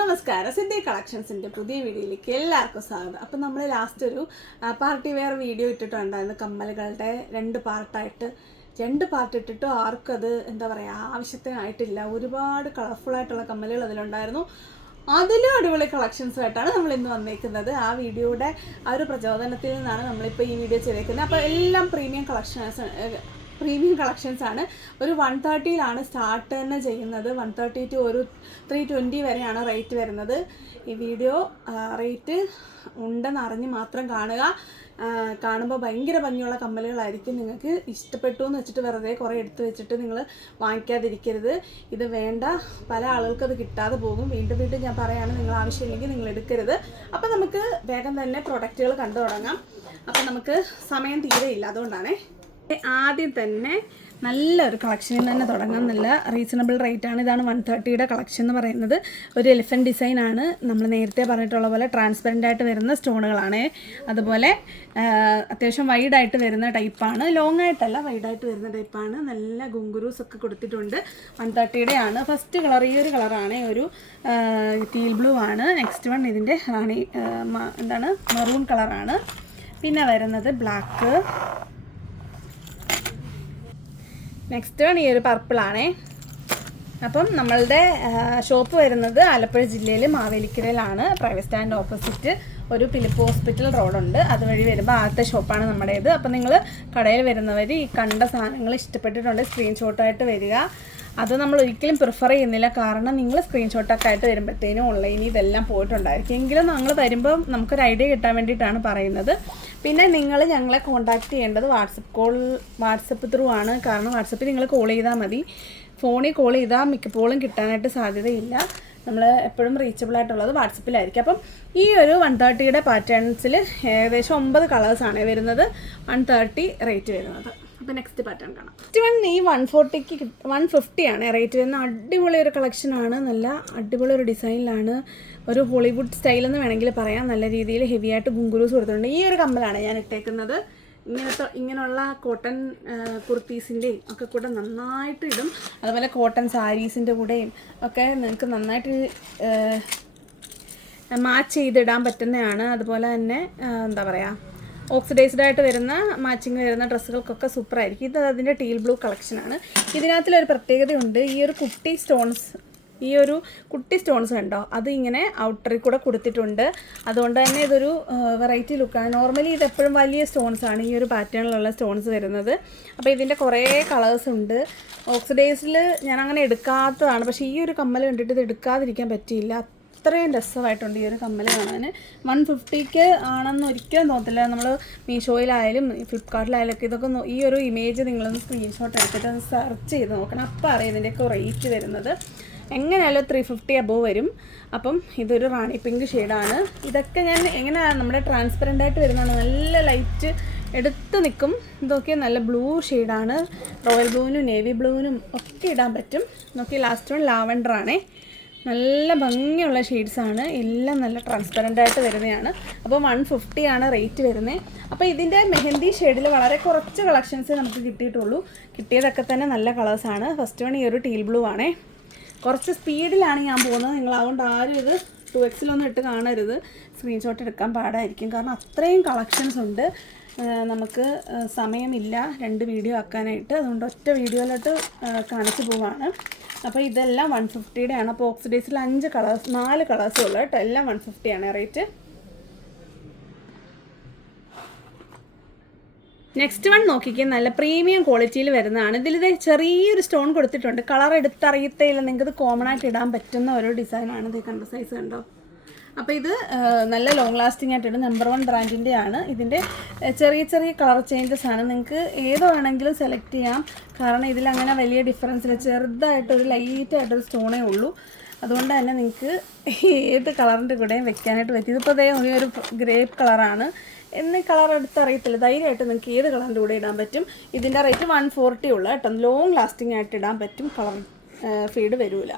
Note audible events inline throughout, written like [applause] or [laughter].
നമസ്കാരം. സിദ്ധി കളക്ഷൻസിന്റെ പുതിയ വീഡിയോയിലേക്ക് എല്ലാവർക്കും സ്വാഗതം. അപ്പോൾ നമ്മൾ ലാസ്റ്റ് ഒരു പാർട്ടി വെയർ വീഡിയോ ഇട്ടിട്ടുണ്ടായിരുന്നു. കമ്മലുകളുടെ രണ്ട് പാർട്ടായിട്ട് രണ്ട് പാർട്ട് ഇട്ടിട്ട് ആർക്കും അത് എന്താ പറയുക ആവശ്യത്തിനായിട്ടില്ല. ഒരുപാട് കളർഫുൾ ആയിട്ടുള്ള കമ്മലുകൾ അതിലുണ്ടായിരുന്നു. അതിലും അടിപൊളി കളക്ഷൻസ് ആയിട്ടാണ് നമ്മൾ ഇന്ന് വന്നേക്കുന്നത്. ആ വീഡിയോയുടെ ആ ഒരു പ്രചോദനത്തിൽ നിന്നാണ് നമ്മളിപ്പോൾ ഈ വീഡിയോ ചെയ്തേക്കുന്നത്. അപ്പോൾ എല്ലാം പ്രീമിയം കളക്ഷൻസ് പ്രീമിയം കളക്ഷൻസ് ആണ്. ഒരു വൺ തേർട്ടിയിലാണ് സ്റ്റാർട്ട് തന്നെ ചെയ്യുന്നത്. വൺ തേർട്ടി ടു ഒരു ത്രീ ട്വന്റി വരെയാണ് റേറ്റ് വരുന്നത്. ഈ വീഡിയോ റേറ്റ് ഉണ്ടെന്ന് അറിഞ്ഞ് മാത്രം കാണുക. കാണുമ്പോൾ ഭയങ്കര ഭംഗിയുള്ള കമ്മലുകളായിരിക്കും. നിങ്ങൾക്ക് ഇഷ്ടപ്പെട്ടു എന്ന് വെച്ചിട്ട് വെറുതെ കുറേ എടുത്ത് വെച്ചിട്ട് നിങ്ങൾ വാങ്ങിക്കാതിരിക്കരുത്. ഇത് വേണ്ട. പല ആളുകൾക്ക് അത് കിട്ടാതെ പോകും. വീണ്ടും വീണ്ടും ഞാൻ പറയാണ് നിങ്ങൾ ആവശ്യമില്ലെങ്കിൽ നിങ്ങൾ എടുക്കരുത്. അപ്പോൾ നമുക്ക് വേഗം തന്നെ പ്രൊഡക്റ്റുകൾ കണ്ടു തുടങ്ങാം അപ്പോൾ നമുക്ക് സമയം തീരെയില്ല. അതുകൊണ്ടാണേ. ആദ്യം തന്നെ നല്ലൊരു കളക്ഷനിൽ തന്നെ തുടങ്ങാം നല്ല റീസണബിൾ റേറ്റ് ആണ്. ഇതാണ് വൺ തേർട്ടിയുടെ കളക്ഷൻ എന്ന് പറയുന്നത്. ഒരു എലിഫന്റ് ഡിസൈൻ ആണ്. നമ്മൾ നേരത്തെ പറഞ്ഞിട്ടുള്ള പോലെ ട്രാൻസ്പെറന്റ് ആയിട്ട് വരുന്ന സ്റ്റോണുകളാണ്. അതുപോലെ അത്യാവശ്യം വൈഡായിട്ട് വരുന്ന ടൈപ്പാണ് ലോങ് ആയിട്ടല്ല വൈഡായിട്ട് വരുന്ന ടൈപ്പാണ് നല്ല ഗുങ്കുറൂസ് ഒക്കെ കൊടുത്തിട്ടുണ്ട് വൺ തേർട്ടിയുടെ ആണ്. ഫസ്റ്റ് കളർ ഈ ഒരു കളറാണ് ഒരു ടീൽ ബ്ലൂ ആണ്. നെക്സ്റ്റ് വൺ ഇതിന്റെ റാണി എന്താണ്? മെറൂൺ കളറാണ് പിന്നെ വരുന്നത് ബ്ലാക്ക് നെക്സ്റ്റ് വൺ ഈ ഒരു പർപ്പിളാണേ അപ്പം നമ്മളുടെ ഷോപ്പ് വരുന്നത് ആലപ്പുഴ ജില്ലയിൽ മാവേലിക്കരയിലാണ്. പ്രൈവറ്റ് സ്റ്റാൻഡ് ഓപ്പോസിറ്റ് ഒരു പിലിപ്പ് ഹോസ്പിറ്റൽ റോഡുണ്ട് അതുവഴി വരുമ്പോൾ ആദ്യത്തെ ഷോപ്പാണ് നമ്മുടേത്. അപ്പം നിങ്ങൾ കടയിൽ വരുന്നവർ ഈ കണ്ട സാധനങ്ങൾ ഇഷ്ടപ്പെട്ടിട്ടുണ്ട് സ്ക്രീൻഷോട്ടായിട്ട് വരിക. അത് നമ്മൾ ഒരിക്കലും പ്രിഫർ ചെയ്യുന്നില്ല. കാരണം നിങ്ങൾ സ്ക്രീൻഷോട്ടൊക്കെ ആയിട്ട് വരുമ്പോഴത്തേനും ഓൺലൈനിൽ ഇതെല്ലാം പോയിട്ടുണ്ടായിരിക്കും. എങ്കിലും നമ്മൾ വരുമ്പോൾ നമുക്കൊരു ഐഡിയ കിട്ടാൻ വേണ്ടിയിട്ടാണ് പറയുന്നത്. പിന്നെ നിങ്ങൾ ഞങ്ങളെ കോൺടാക്ട് ചെയ്യേണ്ടത് വാട്സപ്പ് കോൾ വാട്സപ്പ് ത്രൂ ആണ്. കാരണം വാട്സപ്പിൽ നിങ്ങൾ കോൾ ചെയ്താൽ മതി. ഫോണിൽ കോൾ ചെയ്താൽ മിക്കപ്പോഴും കിട്ടാനായിട്ട് സാധ്യതയില്ല. നമ്മൾ എപ്പോഴും റീച്ചബിൾ ആയിട്ടുള്ളത് വാട്സപ്പിലായിരിക്കും അപ്പം ഈ ഒരു വൺ തേർട്ടിയുടെ പാറ്റേൺസിൽ ഏകദേശം ഒമ്പത് കളേഴ്സാണ് വരുന്നത്. വൺ തേർട്ടി റേറ്റ് വരുന്നത്. അപ്പോൾ നെക്സ്റ്റ് പാറ്റേൺ കാണാം. നെക്സ്റ്റ് വൺ ഈ വൺ ഫോർട്ടിക്ക് വൺ ഫിഫ്റ്റി ആണ്. റേറ്റ് വരുന്ന അടിപൊളി ഒരു കളക്ഷനാണ് നല്ല അടിപൊളി ഒരു ഡിസൈനിലാണ് ഒരു ഹോളിവുഡ് സ്റ്റൈൽ എന്ന് വേണമെങ്കിൽ പറയാം. നല്ല രീതിയിൽ ഹെവി ആയിട്ട് ഗുങ്കുലൂസ് കൊടുത്തിട്ടുണ്ട്. ഈ ഒരു കമ്മലാണ് ഞാൻ ഇട്ടേക്കുന്നത്. ഇങ്ങനത്തെ ഇങ്ങനെയുള്ള കോട്ടൺ കുർത്തീസിന്റെയും ഒക്കെ കൂടെ നന്നായിട്ട് ഇടും. അതുപോലെ കോട്ടൺ സാരീസിന്റെ കൂടെയും ഒക്കെ നിങ്ങൾക്ക് നന്നായിട്ട് മാച്ച് ചെയ്തിടാൻ പറ്റുന്നതാണ്. അതുപോലെ തന്നെ എന്താ പറയുക ഓക്സിഡൈസ്ഡ് ആയിട്ട് വരുന്ന മാച്ചിങ് വരുന്ന ഡ്രസ്സുകൾക്കൊക്കെ സൂപ്പർ ആയിരിക്കും ഇത് അതിന്റെ ടീൽ ബ്ലൂ കളക്ഷനാണ് ഇതിനകത്തിലൊരു പ്രത്യേകതയുണ്ട്. ഈ ഒരു കുട്ടി സ്റ്റോൺസ് ഈ ഒരു കുട്ടി സ്റ്റോൺസ് കണ്ടോ? അത് ഇങ്ങനെ ഔട്ടറിൽ കൂടെ കൊടുത്തിട്ടുണ്ട്. അതുകൊണ്ട് തന്നെ ഇതൊരു വെറൈറ്റി ലുക്കാണ് നോർമലി ഇത് എപ്പോഴും വലിയ സ്റ്റോൺസ് ആണ്. ഈ ഒരു പാറ്റേണിലുള്ള സ്റ്റോൺസ് വരുന്നത്. അപ്പോൾ ഇതിന്റെ കുറേ കളേഴ്സ് ഉണ്ട്. ഓക്സിഡൈസിൽ ഞാൻ അങ്ങനെ എടുക്കാത്തതാണ്. പക്ഷേ ഈ ഒരു കമ്മൽ കണ്ടിട്ട് ഇത് എടുക്കാതിരിക്കാൻ പറ്റിയില്ല. അത്രയും രസമായിട്ടുണ്ട് ഈ ഒരു കമ്മൽ കാണാൻ വൺ ഫിഫ്റ്റിക്ക് ആണെന്ന് ഒരിക്കലും തോന്നത്തില്ല. നമ്മൾ മീഷോയിലായാലും ഫ്ലിപ്കാർട്ടിലായാലും ഒക്കെ ഇതൊക്കെ ഈ ഒരു ഇമേജ് നിങ്ങളൊന്ന് സ്ക്രീൻഷോട്ട് എടുത്തിട്ട് ഒന്ന് സെർച്ച് ചെയ്ത് നോക്കണം. അപ്പോൾ അറിയാം ഇതിന്റെയൊക്കെ റേറ്റ് വരുന്നത്. എങ്ങനെയായാലും ത്രീ ഫിഫ്റ്റി അബോവ് വരും. അപ്പം ഇതൊരു റാണി പിങ്ക് ഷെയ്ഡാണ് ഇതൊക്കെ ഞാൻ എങ്ങനെയാണ് നമ്മുടെ ട്രാൻസ്പെറന്റ് ആയിട്ട് വരുന്നതാണ്. നല്ല ലൈറ്റ് എടുത്ത് നിൽക്കും. ഇതൊക്കെ നല്ല ബ്ലൂ ഷെയ്ഡാണ് റോയൽ ബ്ലൂവിനും നേവി ബ്ലൂവിനും ഒക്കെ ഇടാൻ പറ്റും. നോക്കി ലാസ്റ്റ് വൺ ലാവൻഡർ ആണേ. നല്ല ഭംഗിയുള്ള ഷെയ്ഡ്സാണ് എല്ലാം നല്ല ട്രാൻസ്പെറന്റ് ആയിട്ട് വരുന്നതാണ്. അപ്പോൾ വൺ ഫിഫ്റ്റി ആണ് റേറ്റ് വരുന്നത് അപ്പോൾ ഇതിന്റെ മെഹന്തി ഷെയ്ഡിൽ വളരെ കുറച്ച് കളക്ഷൻസ് നമുക്ക് കിട്ടിയിട്ടുള്ളൂ. കിട്ടിയതൊക്കെ തന്നെ നല്ല കളേഴ്സാണ് ഫസ്റ്റ് വൺ ഈ ഒരു ടീൽ ബ്ലൂ ആണേ. കുറച്ച് സ്പീഡിലാണ് ഞാൻ പോകുന്നത്. നിങ്ങൾ അതുകൊണ്ട് ആരും ഇത് ടു എക്സിലൊന്നും ഇട്ട് കാണരുത്. സ്ക്രീൻഷോട്ട് എടുക്കാൻ പാടായിരിക്കും. കാരണം അത്രയും കളക്ഷൻസ് ഉണ്ട്. നമുക്ക് സമയമില്ല. രണ്ട് വീഡിയോ ആക്കാനായിട്ട്. അതുകൊണ്ട് ഒറ്റ വീഡിയോയിലോട്ട് കാണിച്ചു പോവാണ്. അപ്പോൾ ഇതെല്ലാം വൺ ഫിഫ്റ്റിയുടെ ആണ്. അപ്പോൾ ഓക്സിഡൈസിൽ അഞ്ച് കളേഴ്സ് നാല് കളേഴ്സേ ഉള്ളൂ കേട്ടോ. എല്ലാം വൺ ഫിഫ്റ്റിയാണ് റേറ്റ്. നെക്സ്റ്റ് വൺ നോക്കിക്കേ. നല്ല പ്രീമിയം ക്വാളിറ്റിയിൽ വരുന്നതാണ്. ഇതിലിത് ചെറിയൊരു സ്റ്റോൺ കൊടുത്തിട്ടുണ്ട്. കളർ എടുത്തറിയത്തേയില്ല. നിങ്ങൾക്ക് ഇത് കോമൺ ആയിട്ട് ഇടാൻ പറ്റുന്ന ഒരു ഡിസൈനാണ് ഇത് കണ്ട? സൈസ് കണ്ടോ? അപ്പോൾ ഇത് നല്ല ലോങ് ലാസ്റ്റിംഗ് ആയിട്ടുണ്ട്. നമ്പർ വൺ ബ്രാൻഡിന്റെ ആണ് ഇതിന്റെ ചെറിയ ചെറിയ കളർ ചേഞ്ചസ് ആണ്. നിങ്ങൾക്ക് ഏത് വേണമെങ്കിലും സെലക്ട് ചെയ്യാം. കാരണം ഇതിൽ അങ്ങനെ വലിയ ഡിഫറൻസ് ഇല്ല. ചെറുതായിട്ടൊരു ലൈറ്റായിട്ടൊരു സ്റ്റോണേ ഉള്ളൂ. അതുകൊണ്ട് തന്നെ നിങ്ങൾക്ക് ഏത് കളറിന്റെ കൂടെയും വെക്കാനായിട്ട് പറ്റും. ഇതിപ്പോൾ അതേ ഒരു ഗ്രേപ്പ് കളറാണ് എന്ന കളർ എടുത്ത് അറിയത്തില്ല. ധൈര്യമായിട്ട് നിങ്ങൾക്ക് ഏത് കളറിന്റെ കൂടെ ഇടാൻ പറ്റും. ഇതിന്റെ റേറ്റ് വൺ ഫോർട്ടി ഉള്ള കേട്ടോ. ലോങ് ലാസ്റ്റിംഗ് ആയിട്ട് ഇടാൻ പറ്റും. കളർ ഫീഡ് വരില്ല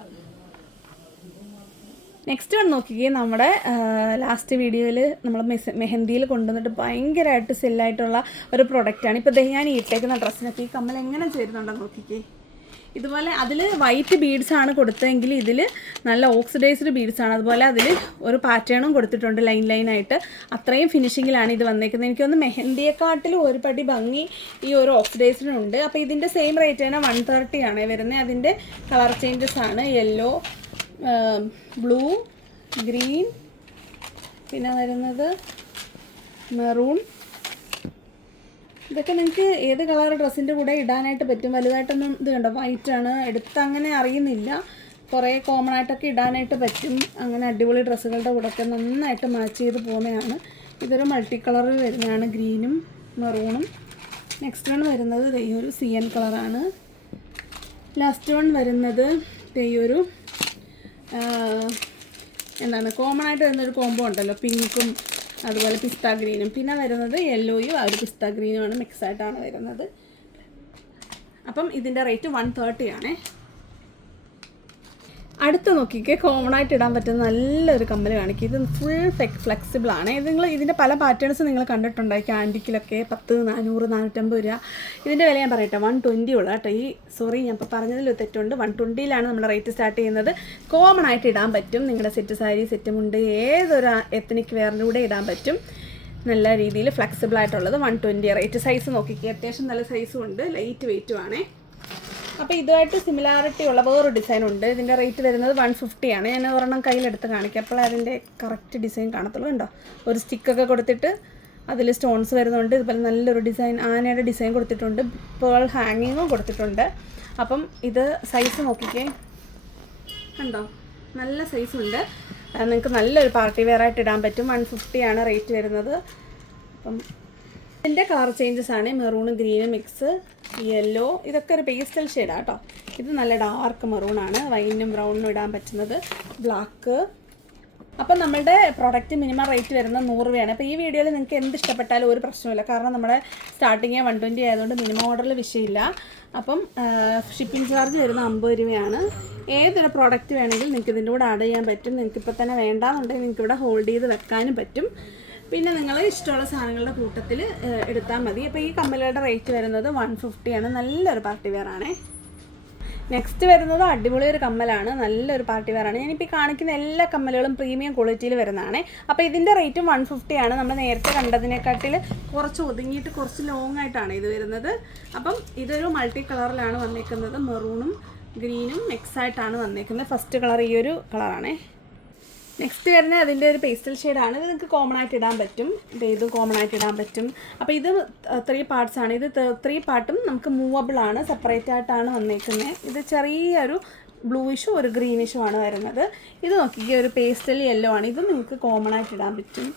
നെക്സ്റ്റ് വൺ നോക്കിക്കേ നമ്മുടെ ലാസ്റ്റ് വീഡിയോയിൽ നമ്മൾ മെസ് മെഹന്തിയിൽ കൊണ്ടുവന്നിട്ട് ഭയങ്കരമായിട്ട് സെല്ലായിട്ടുള്ള ഒരു പ്രൊഡക്റ്റാണ് ഇപ്പോൾ ഞാൻ ഇട്ടേക്കുന്ന ഡ്രസ്സിനൊക്കെ ഈ കമ്മൽ എങ്ങനെ ചേരുന്നുണ്ടോ നോക്കിക്കേ. ഇതുപോലെ അതിൽ വൈറ്റ് ബീഡ്സ് ആണ് കൊടുത്തതെങ്കിൽ ഇതിൽ നല്ല ഓക്സിഡൈസ്ഡ് ബീഡ്സ് ആണ്. അതുപോലെ അതിൽ ഒരു പാറ്റേണും കൊടുത്തിട്ടുണ്ട് ലൈൻ ലൈനായിട്ട് അത്രയും ഫിനിഷിങ്ങിലാണ് ഇത് വന്നേക്കുന്നത്. എനിക്കൊന്ന് മെഹന്തിയെക്കാട്ടിലും ഒരു പടി ഭംഗി ഈ ഒരു ഓക്സിഡൈസിനുണ്ട് അപ്പോൾ ഇതിന്റെ സെയിം റേറ്റ് തന്നെ വൺ തേർട്ടി ആണ് വരുന്നത്. അതിന്റെ കളർ ചേഞ്ചസ് ആണ്. യെല്ലോ ബ്ലൂ ഗ്രീൻ പിന്നെ വരുന്നത് മെറൂൺ ഇതൊക്കെ നിങ്ങൾക്ക് ഏത് കളർ ഡ്രസ്സിന്റെ കൂടെ ഇടാനായിട്ട് പറ്റും? വലുതായിട്ടൊന്നും ഇത് കണ്ടോ? വൈറ്റ് ആണ്. എടുത്ത് അങ്ങനെ അറിയുന്നില്ല. കുറേ കോമൺ ആയിട്ടൊക്കെ ഇടാനായിട്ട് പറ്റും. അങ്ങനെ അടിപൊളി ഡ്രസ്സുകളുടെ കൂടെ ഒക്കെ നന്നായിട്ട് മാച്ച് ചെയ്ത് പോകുന്നതാണ്. ഇതൊരു മൾട്ടി കളറിൽ വരുന്നതാണ്. ഗ്രീനും മെറൂണും നെക്സ്റ്റ് വൺ വരുന്നത് തെയ്യൊരു സി എൻ കളറാണ് ലാസ്റ്റ് വൺ വരുന്നത് തെയ്യൊരു എന്താണ് കോമൺ ആയിട്ട് വരുന്നൊരു കോംബോ ഉണ്ടല്ലോ. പിങ്കും അതുപോലെ പിസ്ത ഗ്രീനും പിന്നെ വരുന്നത് യെല്ലോയും ആ ഒരു പിസ്ത ഗ്രീനുമാണ് മിക്സ് ആയിട്ടാണ് വരുന്നത്. അപ്പം ഇതിന്റെ റേറ്റ് വൺ തേർട്ടി ആണേ. അടുത്ത് നോക്കിക്കേ കോമൺ ആയിട്ട് ഇടാൻ പറ്റുന്ന നല്ലൊരു കമ്മൽ കാണിക്കും ഇത് ഫുൾ ഫ്ലെക്സിബിൾ ആണ്. ഇത് നിങ്ങൾ ഇതിന്റെ പല പാറ്റേൺസ് നിങ്ങൾ കണ്ടിട്ടുണ്ടായി ക്യാൻഡിക്കിലൊക്കെ പത്ത് നാനൂറ് നാനൂറ്റമ്പത് രൂപ. ഇതിന്റെ വില ഞാൻ പറയട്ടെ വൺ ട്വന്റി ഉള്ള കേട്ടോ. ഈ സോറി ഞാൻ ഇപ്പോൾ പറഞ്ഞതിൽ തെറ്റുണ്ട്. വൺ ട്വന്റിയിലാണ് നമ്മൾ റേറ്റ് സ്റ്റാർട്ട് ചെയ്യുന്നത്. കോമൺ ആയിട്ട് ഇടാൻ പറ്റും. നിങ്ങളുടെ സെറ്റ് സാരി സെറ്റ് മുണ്ട് ഏതൊരു എത്തനിക് വെയറിന്റെ കൂടെ ഇടാൻ പറ്റും. നല്ല രീതിയിൽ ഫ്ലെക്സിബിൾ ആയിട്ടുള്ളത് വൺ ട്വന്റി റേറ്റ് സൈസ് നോക്കിക്കേ. അത്യാവശ്യം നല്ല സൈസും ഉണ്ട്. ലൈറ്റ് വെയിറ്റും ആണേ. അപ്പോൾ ഇതുമായിട്ട് സിമിലാരിറ്റി ഉള്ള വേറൊരു ഡിസൈൻ ഉണ്ട്. ഇതിന്റെ റേറ്റ് വരുന്നത് വൺ ആണ്. ഞാൻ ഒരെണ്ണം കയ്യിലെടുത്ത് കാണിക്കാം. അപ്പോൾ അതിന്റെ കറക്റ്റ് ഡിസൈൻ കാണത്തുള്ളൂ കേട്ടോ ഒരു സ്റ്റിക്കൊക്കെ കൊടുത്തിട്ട് അതിൽ സ്റ്റോൺസ് വരുന്നുണ്ട്. ഇതുപോലെ നല്ലൊരു ഡിസൈൻ ആനയുടെ ഡിസൈൻ കൊടുത്തിട്ടുണ്ട്. പേൾ ഹാങ്ങിങ്ങും കൊടുത്തിട്ടുണ്ട്. അപ്പം ഇത് സൈസ് നോക്കിക്കേ. കണ്ടോ? നല്ല സൈസ് ഉണ്ട്. നിങ്ങൾക്ക് നല്ലൊരു പാർട്ടി വെയർ ആയിട്ട് ഇടാൻ പറ്റും. വൺ ഫിഫ്റ്റി ആണ് റേറ്റ് വരുന്നത്. അപ്പം ഇതിന്റെ കളർ ചേഞ്ചസ് ആണ്. മെറൂൺ ഗ്രീൻ മിക്സ് യെല്ലോ ഇതൊക്കെ ഒരു പേസ്റ്റൽ ഷെയ്ഡാണ് കേട്ടോ ഇത് നല്ല ഡാർക്ക് മെറൂൺ ആണ്. വൈനും ബ്രൗണിനും ഇടാൻ പറ്റുന്നത് ബ്ലാക്ക് അപ്പം നമ്മളുടെ പ്രൊഡക്റ്റ് മിനിമം റേറ്റ് വരുന്നത് നൂറ് രൂപയാണ്. അപ്പോൾ ഈ വീഡിയോയിൽ നിങ്ങൾക്ക് എന്ത് ഇഷ്ടപ്പെട്ടാലും ഒരു പ്രശ്നമില്ല കാരണം നമ്മുടെ സ്റ്റാർട്ടിങ് വൺ ട്വന്റി ആയതുകൊണ്ട് മിനിമം ഓർഡറിൽ വിഷയമില്ല അപ്പം ഷിപ്പിംഗ് ചാർജ് വരുന്ന അമ്പത് രൂപയാണ്. ഏതൊരു പ്രോഡക്റ്റ് വേണമെങ്കിലും നിങ്ങൾക്ക് ഇതിന്റെ കൂടെ ആഡ് ചെയ്യാൻ പറ്റും. നിങ്ങൾക്ക് ഇപ്പോൾ തന്നെ വേണ്ടാന്നുണ്ടെങ്കിൽ നിങ്ങൾക്ക് ഇവിടെ ഹോൾഡ് ചെയ്ത് വെക്കാനും പറ്റും. പിന്നെ നിങ്ങൾ ഇഷ്ടമുള്ള സാധനങ്ങളുടെ കൂട്ടത്തിൽ എടുത്താൽ മതി. അപ്പോൾ ഈ കമ്മലുകളുടെ റേറ്റ് വരുന്നത് വൺ ഫിഫ്റ്റിയാണ് നല്ലൊരു പാർട്ടി വെയർ ആണേ. നെക്സ്റ്റ് വരുന്നത് അടിപൊളി ഒരു കമ്മലാണ്. നല്ലൊരു പാർട്ടി വെയറാണ് ഞാനിപ്പോൾ കാണിക്കുന്ന എല്ലാ കമ്മലുകളും പ്രീമിയം ക്വാളിറ്റിയിൽ വരുന്നതാണ്. അപ്പോൾ ഇതിന്റെ റേറ്റും വൺ ഫിഫ്റ്റി ആണ്. നമ്മൾ നേരത്തെ കണ്ടതിനെക്കാട്ടിൽ കുറച്ച് ഒതുങ്ങിയിട്ട് കുറച്ച് ലോങ് ആയിട്ടാണ് ഇത് വരുന്നത്. അപ്പം ഇതൊരു മൾട്ടി കളറിലാണ് വന്നേക്കുന്നത്. മെറൂണും ഗ്രീനും മിക്സ് ആയിട്ടാണ് വന്നേക്കുന്നത്. ഫസ്റ്റ് കളർ ഈ ഒരു കളറാണേ നെക്സ്റ്റ് വരുന്നത് അതിന്റെ ഒരു പേസ്റ്റൽ ഷെയ്ഡാണ് ഇത് നിങ്ങൾക്ക് കോമൺ ആയിട്ട് ഇടാൻ പറ്റും. ഇത് കോമൺ ആയിട്ട് ഇടാൻ പറ്റും. അപ്പോൾ ഇത് ത്രീ പാർട്സ് ആണ്. ഇത് ത്രീ പാർട്ടും നമുക്ക് മൂവബിൾ ആണ്. സെപ്പറേറ്റ് ആയിട്ടാണ് വന്നേക്കുന്നത് ഇത് ചെറിയൊരു ബ്ലൂയിഷും ഒരു ഗ്രീനിഷും ആണ് വരുന്നത്. ഇത് നോക്കിക്കുക ഒരു പേസ്റ്റൽ യെല്ലോ ആണ്. ഇത് നിങ്ങൾക്ക് കോമൺ ആയിട്ട് ഇടാൻ പറ്റും.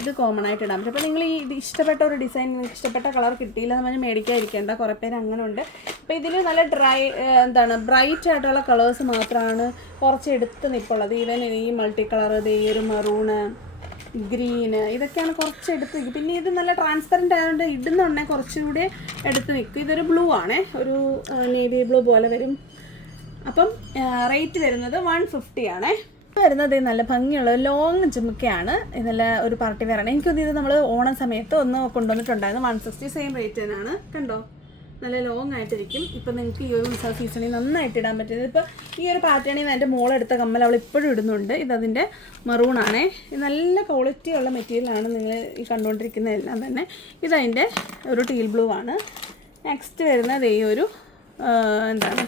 ഇത് കോമൺ ആയിട്ട് ഇടാൻ പറ്റും. അപ്പോൾ നിങ്ങൾ ഈ ഇഷ്ടപ്പെട്ട ഒരു ഡിസൈൻ നിങ്ങൾക്ക് ഇഷ്ടപ്പെട്ട കളർ കിട്ടിയില്ല പറഞ്ഞാൽ മേടിക്കാതിരിക്കേണ്ട. കുറേ പേര് അങ്ങനെ ഉണ്ട് അപ്പോൾ ഇതിൽ നല്ല ഡ്രൈ എന്താണ് ബ്രൈറ്റ് ആയിട്ടുള്ള കളേഴ്സ് മാത്രമാണ് കുറച്ച് എടുത്ത് നിൽപ്പുള്ളത് ഈവൻ ഈ മൾട്ടി കളർ ഈ ഒരു മെറൂണ് ഗ്രീന് ഇതൊക്കെയാണ് കുറച്ച് എടുത്ത് നിൽക്കുക പിന്നെ ഇത് നല്ല ട്രാൻസ്പെറന്റ് ആയതുകൊണ്ട് ഇടുന്നുണ്ടെങ്കിൽ കുറച്ചുകൂടി എടുത്ത് നിൽക്കും ഇതൊരു ബ്ലൂ ആണേ. ഒരു നേവി ബ്ലൂ പോലെ വരും. അപ്പം റേറ്റ് വരുന്നത് വൺ ഫിഫ്റ്റി ആണേ. വരുന്നത് നല്ല ഭംഗിയുള്ള ലോങ് ജുമുക്കയാണ്. നല്ല ഒരു പാർട്ടി വെയറാണ് എനിക്കൊന്നും ഇത് നമ്മൾ ഓണ സമയത്ത് ഒന്ന് കൊണ്ടുവന്നിട്ടുണ്ടായിരുന്നു. വൺ സിക്സ്റ്റി സെയിം റേറ്റ് തന്നെയാണ്. കണ്ടോ? നല്ല ലോങ് ആയിട്ടിരിക്കും. ഇപ്പം നിങ്ങൾക്ക് ഈ ഒരു ഉത്സവ സീസണിൽ നന്നായിട്ട് ഇടാൻ പറ്റുന്നത് ഇപ്പോൾ ഈ ഒരു പാറ്റേണിൽ എന്റെ മോളെടുത്ത കമ്മൽ അവൾ ഇപ്പോഴും ഇടുന്നുണ്ട്. ഇതതിന്റെ മറൂണാണേ ഇത് നല്ല ക്വാളിറ്റി ഉള്ള മെറ്റീരിയലാണ് നിങ്ങൾ ഈ കണ്ടുകൊണ്ടിരിക്കുന്നതെല്ലാം തന്നെ. ഇതതിന്റെ ഒരു ടീൽ ബ്ലൂ ആണ്. നെക്സ്റ്റ് വരുന്നത് ഈ ഒരു എന്താണ്?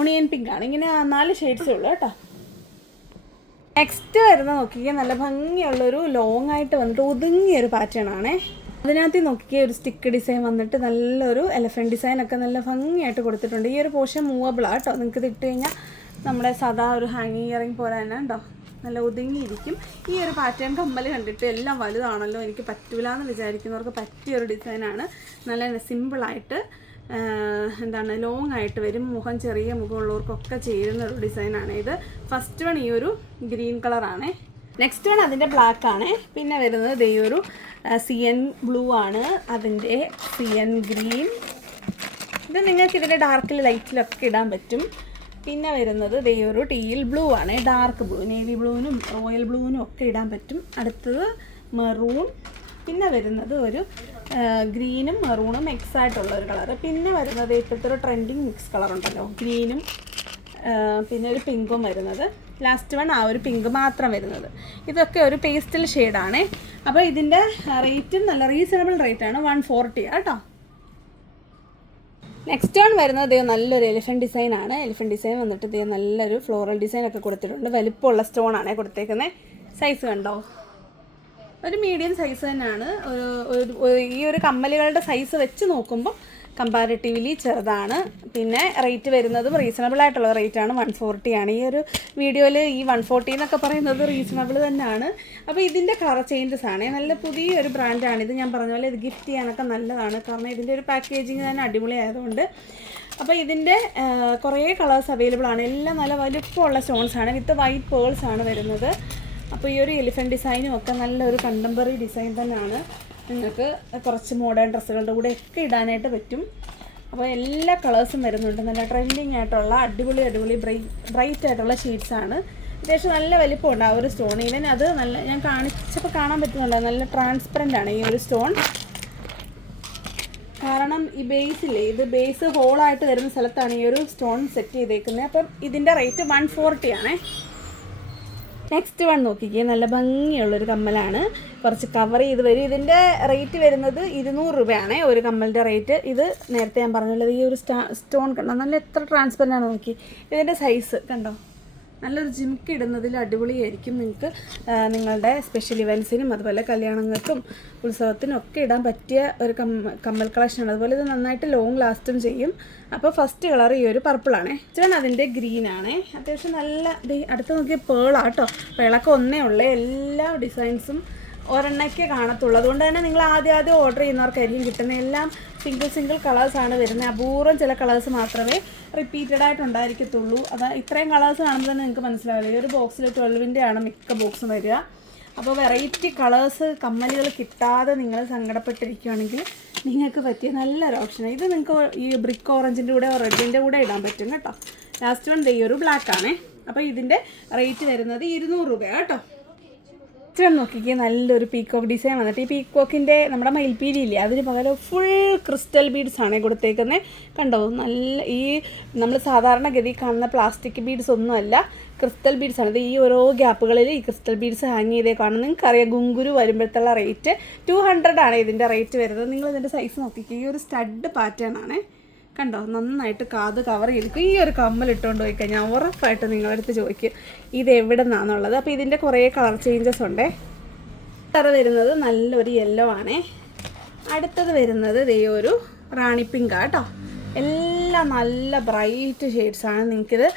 ഒണിയൻ പിങ്ക് ആണ്. ഇങ്ങനെ നാല് ഷെയ്ഡ്സേ ഉള്ളൂ കേട്ടോ. നെക്സ്റ്റ് വരുന്ന നോക്കിക്കുക നല്ല ഭംഗിയുള്ളൊരു ലോങ് ആയിട്ട് വന്നിട്ട് ഒതുങ്ങിയ ഒരു പാറ്റേൺ ആണേ. അതിനകത്ത് നോക്കിക്കുക ഒരു സ്റ്റിക്ക് ഡിസൈൻ വന്നിട്ട് നല്ലൊരു എലഫന്റ് ഡിസൈൻ ഒക്കെ നല്ല ഭംഗിയായിട്ട് കൊടുത്തിട്ടുണ്ട്. ഈ ഒരു പോർഷൻ മൂവബിളാണ് കേട്ടോ. നിങ്ങൾക്ക് ഇത് ഇട്ട് കഴിഞ്ഞാൽ നമ്മുടെ സാധാ ഒരു ഹാങ്ങിങ് ഇയറിങ് പോലെ തന്നെ ഉണ്ടോ? നല്ല ഒതുങ്ങിയിരിക്കും. ഈ ഒരു പാറ്റേൺ കമ്മൽ കണ്ടിട്ട് എല്ലാം വലുതാണല്ലോ എനിക്ക് പറ്റൂല എന്ന് വിചാരിക്കുന്നവർക്ക് പറ്റിയ ഒരു ഡിസൈനാണ് നല്ല സിമ്പിളായിട്ട് എന്താണ് ലോങ് ആയിട്ട് വരും. മുഖം ചെറിയ മുഖമുള്ളവർക്കൊക്കെ ചേരുന്ന ഒരു ഡിസൈനാണ് ഇത്. ഫസ്റ്റ് വൺ ഈ ഒരു ഗ്രീൻ കളറാണ് നെക്സ്റ്റ് വൺ അതിന്റെ ബ്ലാക്ക് ആണ്. പിന്നെ വരുന്നത് ഈ ഒരു സി എൻ ബ്ലൂ ആണ്. അതിന്റെ സി എൻ ഗ്രീൻ ഇത് നിങ്ങൾക്ക് ഇതിന്റെ ഡാർക്കിൽ ലൈറ്റിലൊക്കെ ഇടാൻ പറ്റും. പിന്നെ വരുന്നത് ദേ ഒരു ടീൽ ബ്ലൂ ആണ്. ഡാർക്ക് ബ്ലൂ നേവി ബ്ലൂവിനും റോയൽ ബ്ലൂവിനും ഒക്കെ ഇടാൻ പറ്റും. അടുത്തത് മെറൂൺ പിന്നെ വരുന്നത് ഒരു ഗ്രീനും മെറൂണും മിക്സ് ആയിട്ടുള്ള ഒരു കളറ്. പിന്നെ വരുന്നത് ഇപ്പോഴത്തെ ഒരു ട്രെൻഡിങ് മിക്സ് കളർ ഉണ്ടല്ലോ. ഗ്രീനും പിന്നെ ഒരു പിങ്കും വരുന്നത്. ലാസ്റ്റ് വൺ ആ ഒരു പിങ്ക് മാത്രം വരുന്നത്. ഇതൊക്കെ ഒരു പേസ്റ്റൽ ഷെയ്ഡാണേ അപ്പോൾ ഇതിന്റെ റേറ്റും നല്ല റീസണബിൾ റേറ്റാണ് വൺ ഫോർട്ടി കേട്ടോ നെക്സ്റ്റ് വൺ വരുന്നത് നല്ലൊരു എലിഫന്റ് ഡിസൈൻ ആണ്. എലിഫന്റ് ഡിസൈൻ വന്നിട്ട് ദേ നല്ലൊരു ഫ്ലോറൽ ഡിസൈൻ ഒക്കെ കൊടുത്തിട്ടുണ്ട്. വലിപ്പമുള്ള സ്റ്റോൺ ആണ് കൊടുത്തേക്കുന്നത് സൈസ് കണ്ടോ? ഒരു മീഡിയം സൈസ് തന്നെയാണ്. ഒരു ഈ ഒരു കമ്മലുകളുടെ സൈസ് വെച്ച് നോക്കുമ്പോൾ കമ്പാരിറ്റീവ്ലി ചെറുതാണ്. പിന്നെ റേറ്റ് വരുന്നതും റീസണബിൾ ആയിട്ടുള്ള റേറ്റ് ആണ് വൺ ഫോർട്ടി ആണ്. ഈ ഒരു വീഡിയോയിൽ ഈ വൺ ഫോർട്ടി എന്നൊക്കെ പറയുന്നത് റീസണബിൾ തന്നെയാണ്. അപ്പോൾ ഇതിന്റെ കളർ ചേഞ്ചസ് ആണ്. നല്ല പുതിയൊരു ബ്രാൻഡാണ് ഇത് ഞാൻ പറഞ്ഞ പോലെ ഇത് ഗിഫ്റ്റ് ചെയ്യാനൊക്കെ നല്ലതാണ്. കാരണം ഇതിന്റെ ഒരു പാക്കേജിങ് തന്നെ അടിപൊളി ആയതുകൊണ്ട് അപ്പോൾ ഇതിന്റെ കുറേ കളേഴ്സ് അവൈലബിൾ ആണ്. എല്ലാം നല്ല വലുപ്പമുള്ള സ്റ്റോൺസ് ആണ്. വിത്ത് വൈറ്റ് പേൾസ് ആണ് വരുന്നത്. അപ്പോൾ ഈ ഒരു എലിഫന്റ് ഡിസൈനും ഒക്കെ നല്ലൊരു കണ്ടംപററി ഡിസൈൻ തന്നെയാണ്. നിങ്ങൾക്ക് കുറച്ച് മോഡേൺ ഡ്രസ്സുകളുടെ കൂടെ ഒക്കെ ഇടാനായിട്ട് പറ്റും. അപ്പോൾ എല്ലാ കളേഴ്സും വരുന്നുണ്ട്. നല്ല ട്രെൻഡിങ് ആയിട്ടുള്ള അടിപൊളി അടിപൊളി ബ്രൈറ്റ് ആയിട്ടുള്ള ഷീറ്റ്സ് ആണ്. അത്യാവശ്യം നല്ല വലിപ്പമുണ്ട് ആ ഒരു സ്റ്റോൺ ഈവൻ അത് നല്ല ഞാൻ കാണിച്ചപ്പോൾ കാണാൻ പറ്റുന്നുണ്ട്. നല്ല ട്രാൻസ്പെറന്റ് ആണ് ഈ ഒരു സ്റ്റോൺ കാരണം ഈ ബേസില്ലേ ഇത് ബേസ് ഹോളായിട്ട് വരുന്ന സ്ഥലത്താണ് ഈ ഒരു സ്റ്റോൺ സെറ്റ് ചെയ്തേക്കുന്നത്. അപ്പം ഇതിന്റെ റേറ്റ് വൺ ഫോർട്ടി ആണേ. നെക്സ്റ്റ് വൺ നോക്കിക്കേ. നല്ല ഭംഗിയുള്ളൊരു കമ്മലാണ്. കുറച്ച് കവർ ചെയ്ത് വരും. ഇതിന്റെ റേറ്റ് വരുന്നത് ഇരുന്നൂറ് രൂപയാണ്. ഒരു കമ്മലിന്റെ റേറ്റ് ഇത് നേരത്തെ ഞാൻ പറഞ്ഞുള്ളത് ഈ ഒരു സ്റ്റാ സ്റ്റോൺ കണ്ടോ? നല്ല എത്ര ട്രാൻസ്പെറന്റ് ആണ് നോക്കി ഇതിന്റെ സൈസ് കണ്ടോ? നല്ലൊരു ജിമിക്ക് ഇടുന്നതിൽ അടിപൊളിയായിരിക്കും നിങ്ങൾക്ക് നിങ്ങളുടെ സ്പെഷ്യൽ ഇവൻസിനും അതുപോലെ കല്യാണങ്ങൾക്കും ഉത്സവത്തിനും ഒക്കെ ഇടാൻ പറ്റിയ ഒരു കമ്മ കമ്മൽ കളക്ഷനാണ് അതുപോലെ ഇത് നന്നായിട്ട് ലോങ് ലാസ്റ്റും ചെയ്യും. അപ്പോൾ ഫസ്റ്റ് കളർ ഈ ഒരു പർപ്പിളാണേ ചേട്ടൻ അതിന്റെ ഗ്രീൻ ആണേ. അത്യാവശ്യം നല്ല അടുത്ത് നോക്കിയ പേളാട്ടോ പേളൊക്കെ ഒന്നേ ഉള്ളേ. എല്ലാ ഡിസൈൻസും ഒരെണ്ണയ്ക്ക് കാണത്തുള്ളൂ. അതുകൊണ്ട് തന്നെ നിങ്ങൾ ആദ്യം ആദ്യം ഓർഡർ ചെയ്യുന്നവർക്കായിരിക്കും കിട്ടുന്ന എല്ലാം സിംഗിൾ സിംഗിൾ കളേഴ്സാണ് വരുന്നത്. അപൂർവം ചില കളേഴ്സ് മാത്രമേ റിപ്പീറ്റഡ് ആയിട്ട് ഉണ്ടായിരിക്കത്തുള്ളൂ. അത് ഇത്രയും കളേഴ്സ് കാണുമ്പോൾ തന്നെ നിങ്ങൾക്ക് മനസ്സിലാവില്ല? ഈ ഒരു ബോക്സിൽ ട്വൽവിന്റെ ആണ് മിക്ക ബോക്സും വരിക. അപ്പോൾ വെറൈറ്റി കളേഴ്സ് കമ്മലുകൾ കിട്ടാതെ നിങ്ങൾ സങ്കടപ്പെട്ടിരിക്കുകയാണെങ്കിൽ നിങ്ങൾക്ക് പറ്റിയ നല്ലൊരു ഓപ്ഷനാണ് ഇത് നിങ്ങൾക്ക് ഈ ബ്രിക്ക് ഓറഞ്ചിന്റെ കൂടെ റെഡിന്റെ കൂടെ ഇടാൻ പറ്റും കേട്ടോ. ലാസ്റ്റ് വൺ ഈ ഒരു ബ്ലാക്ക് ആണേ. അപ്പോൾ ഇതിന്റെ റേറ്റ് വരുന്നത് ഇരുന്നൂറ് രൂപയാണ് കേട്ടോ. ഇച്ചിരി നോക്കിക്കേ നല്ലൊരു പീക്കോക്ക് ഡിസൈൻ വന്നിട്ട്. ഈ പീക്കോക്കിന്റെ നമ്മുടെ മയിൽപ്പീലി ഇല്ലേ അതിന് പകരം ഫുൾ ക്രിസ്റ്റൽ ബീഡ്സ് ആണ് കൊടുത്തേക്കുന്നത് കണ്ടോ നല്ല ഈ നമ്മൾ സാധാരണ ഗതി കാണുന്ന പ്ലാസ്റ്റിക് ബീഡ്സ് ഒന്നുമല്ല ക്രിസ്റ്റൽ ബീഡ്സ് ആണ്. ഇത് ഈ ഓരോ ഗ്യാപ്പുകളിൽ ഈ ക്രിസ്റ്റൽ ബീഡ്സ് ഹാങ് ചെയ്തേക്കാണ് നിങ്ങൾക്കറിയാം ഗുങ്കുരു വരുമ്പോഴത്തുള്ള റേറ്റ് ടു ഹൺഡ്രഡ് ആണ് ഇതിന്റെ റേറ്റ് വരുന്നത്. നിങ്ങൾ ഇതിന്റെ സൈസ് നോക്കിക്കേ ഈ ഒരു സ്റ്റഡ് പാറ്റേൺ ആണ്. കണ്ടോ? നന്നായിട്ട് കാത് കവർ ചെയ്തിരിക്കും. ഈ ഒരു കമ്മൽ ഇട്ടുകൊണ്ട് പോയി കഴിഞ്ഞാൽ ഉറപ്പായിട്ട് നിങ്ങളുടെ നിങ്ങളടുത്ത് ചോദിക്കും ഇത് എവിടെ നിന്നാണെന്നുള്ളത് അപ്പോൾ ഇതിന്റെ കുറേ കളർ ചേഞ്ചസ് ഉണ്ടേ. കളർ വരുന്നത് നല്ലൊരു യെല്ലോ ആണേ. അടുത്തത് വരുന്നത് ഇതേ ഒരു റാണി പിങ്ക് കേട്ടോ. എല്ലാം നല്ല ബ്രൈറ്റ് ഷെയ്ഡ്സാണ് നിങ്ങൾക്കിത്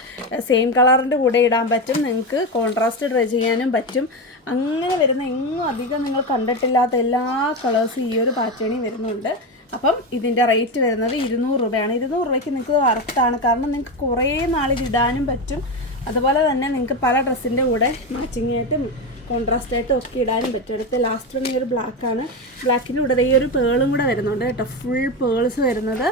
സെയിം കളറിന്റെ കൂടെ ഇടാൻ പറ്റും. നിങ്ങൾക്ക് കോൺട്രാസ്റ്റ് ഡ്രൈ ചെയ്യാനും പറ്റും. അങ്ങനെ വരുന്ന എങ്ങും അധികം നിങ്ങൾ കണ്ടിട്ടില്ലാത്ത എല്ലാ കളേഴ്സും ഈ ഒരു പാറ്റേണിൽ വരുന്നുണ്ട്. അപ്പം ഇതിന്റെ റേറ്റ് വരുന്നത് ഇരുന്നൂറ് രൂപയാണ്. ഇരുന്നൂറ് രൂപയ്ക്ക് നിങ്ങൾക്ക് വർത്താണ് കാരണം നിങ്ങൾക്ക് കുറേ നാളിൽ ഇടാനും പറ്റും. അതുപോലെ തന്നെ നിങ്ങൾക്ക് പല ഡ്രസ്സിന്റെ കൂടെ മാച്ചിങ് ആയിട്ടും കോൺട്രാസ്റ്റ് ആയിട്ടും ഒക്കെ ഇടാനും പറ്റും. അടുത്ത ലാസ്റ്റ് വൺ ഈ ഒരു ബ്ലാക്കാണ് ബ്ലാക്കിന്റെ കൂടെ ഈ ഒരു പേളും കൂടെ വരുന്നുണ്ട് കേട്ടോ. ഫുൾ പേൾസ് വരുന്നത്.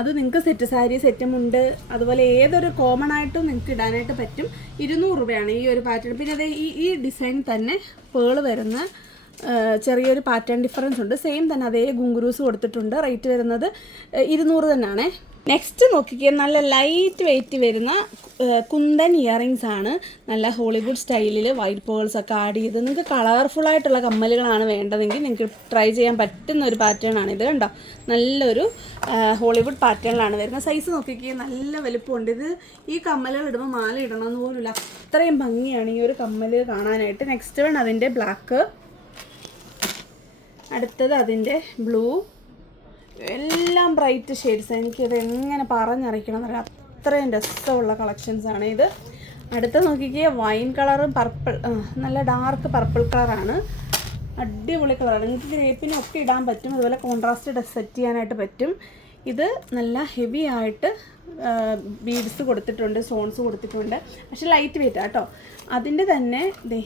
അത് നിങ്ങൾക്ക് സെറ്റ് സാരി സെറ്റും ഉണ്ട് അതുപോലെ ഏതൊരു കോമൺ ആയിട്ടും നിങ്ങൾക്ക് ഇടാനായിട്ട് പറ്റും. ഇരുന്നൂറ് രൂപയാണ് ഈ ഒരു പാറ്റേൺ പിന്നെ അത് ഈ ഈ ഡിസൈൻ തന്നെ പേൾ വരുന്ന ചെറിയൊരു പാറ്റേൺ ഡിഫറൻസ് ഉണ്ട്. സെയിം തന്നെ അതേ ഗുങ്കുരൂസ് കൊടുത്തിട്ടുണ്ട്. റേറ്റ് വരുന്നത് ഇരുന്നൂറ് തന്നെയാണ്. നെക്സ്റ്റ് നോക്കിക്കുക നല്ല ലൈറ്റ് വെയിറ്റ് വരുന്ന കുന്തൻ ഇയറിങ്സ് ആണ്. നല്ല ഹോളിവുഡ് സ്റ്റൈലിൽ വൈറ്റ് പേൾസ് ഒക്കെ ആഡ് ചെയ്ത് നിങ്ങൾക്ക് കളർഫുൾ ആയിട്ടുള്ള കമ്മലുകളാണ് വേണ്ടതെങ്കിൽ നിങ്ങൾക്ക് ട്രൈ ചെയ്യാൻ പറ്റുന്ന ഒരു പാറ്റേൺ ആണ് ഇത് കണ്ടോ? നല്ലൊരു ഹോളിവുഡ് പാറ്റേണിലാണ് വരുന്നത്. സൈസ് നോക്കിക്കുക നല്ല വലുപ്പമുണ്ട്. ഇത് ഈ കമ്മലുകൾ ഇടുമ്പോൾ മാല ഇടണമെന്ന് പോലുമില്ല. അത്രയും ഭംഗിയാണ് ഈ ഒരു കമ്മൽ കാണാനായിട്ട്. നെക്സ്റ്റ് വൺ അതിന്റെ ബ്ലാക്ക് അടുത്തത് അതിന്റെ ബ്ലൂ. എല്ലാം ബ്രൈറ്റ് ഷെയ്ഡ്സ്. എനിക്കിത് എങ്ങനെ പറഞ്ഞറിയിക്കണം എന്നറിയാം അത്രയും രസമുള്ള കളക്ഷൻസ് ആണ് ഇത്. അടുത്ത നോക്കിക്കുക വൈൻ കളറും പർപ്പിൾ നല്ല ഡാർക്ക് പർപ്പിൾ കളറാണ്. അടിപൊളി കളറാണ്. നിങ്ങൾക്ക് ഗ്രേപ്പിനൊക്കെ ഇടാൻ പറ്റും. അതുപോലെ കോൺട്രാസ്റ്റ് സെറ്റ് ചെയ്യാനായിട്ട് പറ്റും. ഇത് നല്ല ഹെവി ആയിട്ട് ബീഡ്സ് കൊടുത്തിട്ടുണ്ട് സോൺസ് കൊടുത്തിട്ടുണ്ട്. പക്ഷെ ലൈറ്റ് വെയിറ്റ് കേട്ടോ അതിന്റെ തന്നെ ദേ